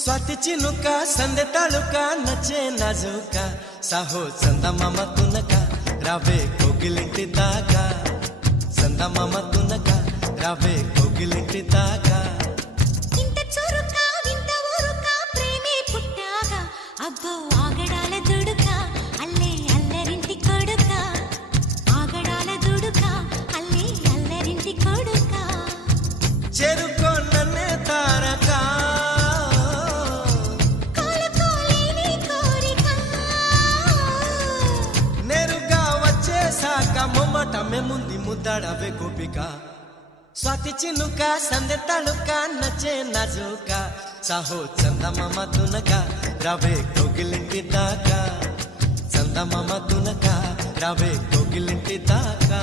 स्वाती चिनुका संदे तालुका नचे नाजुका साहो चंदमाम तुनका रावे कोगिलिंटी दागा चंदमाम तुनका रावे कोगिलिंटी दागा इंत चुरुका विंत ऊरुका प्रेमे पुट्टागा अब्बो आगडाల దుడుకా అల్లే అల్లరింటి కొడుకా ఆగడాల దుడుకా అల్లే అల్లరింటి కొడుకా చెరుకో నన్నే తారకా మొమ్మటమే ముందు ముద్దాడవే గోపిక స్వాతి చినుక సందె తళుక నచ్చే నాజుక సాహో చందమామ తునక రావే కోగిలింటి దాకా చందమామ తునక రావే కోగిలింటి దాకా